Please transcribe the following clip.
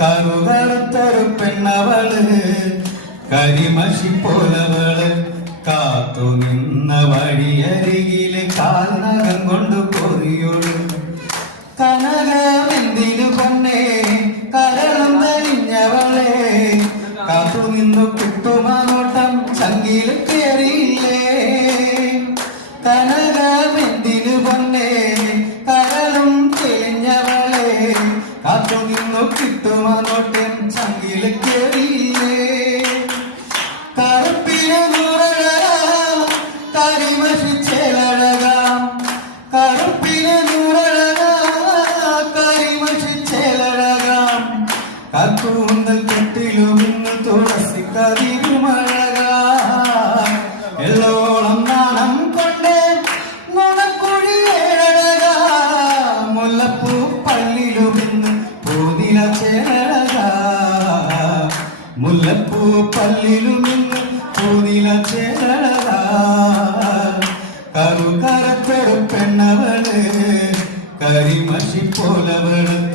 കറുകറുത്തൊരു പെണ്ണവള് കരിമഷി പോലവള് കാത്തു നിന്ന വഴിയരികില് കാൽനകം കൊണ്ടു പൊറിയൊളു കനകമെന്തിനു പൊന്നേ കരളം തരിഞ്ഞവളെ കാത്തു നിന്നു കിട്ടുമാനോട്ടം ചങ്കില് കേറിയില്ലേ കനകമെന്തിനു പൊന്നേ കരളും തെളിഞ്ഞവളെ കാത്തു നിന്നു കിട്ടുമാനോട്ടം ചങ്കില് കേറിയില്ലേ കറുപ്പിലെ നൂറഴകാം കരിമഷി ചേലഴകാം കറുപ്പിലെ നൂറഴകാം കരിമഷി ചേലഴകാം കക്കൂന്തൽ കെട്ടിലുമിന്ന് തുളസി കതിരുമഴകാം എള്ളോളം നാണം കൊണ്ട് നുണക്കുഴിയേഴഴകാം മുല്ലപ്പൂ പള്ളിലുമിന്ന് പൂതില ചേലഴകാം മുല്ലപ്പൂ പള്ളിലുമിന്ന് പൂതില ചേലഴകാം കറുകറുത്തൊരു പെണ്ണവള് കരിമഷി പോലവള്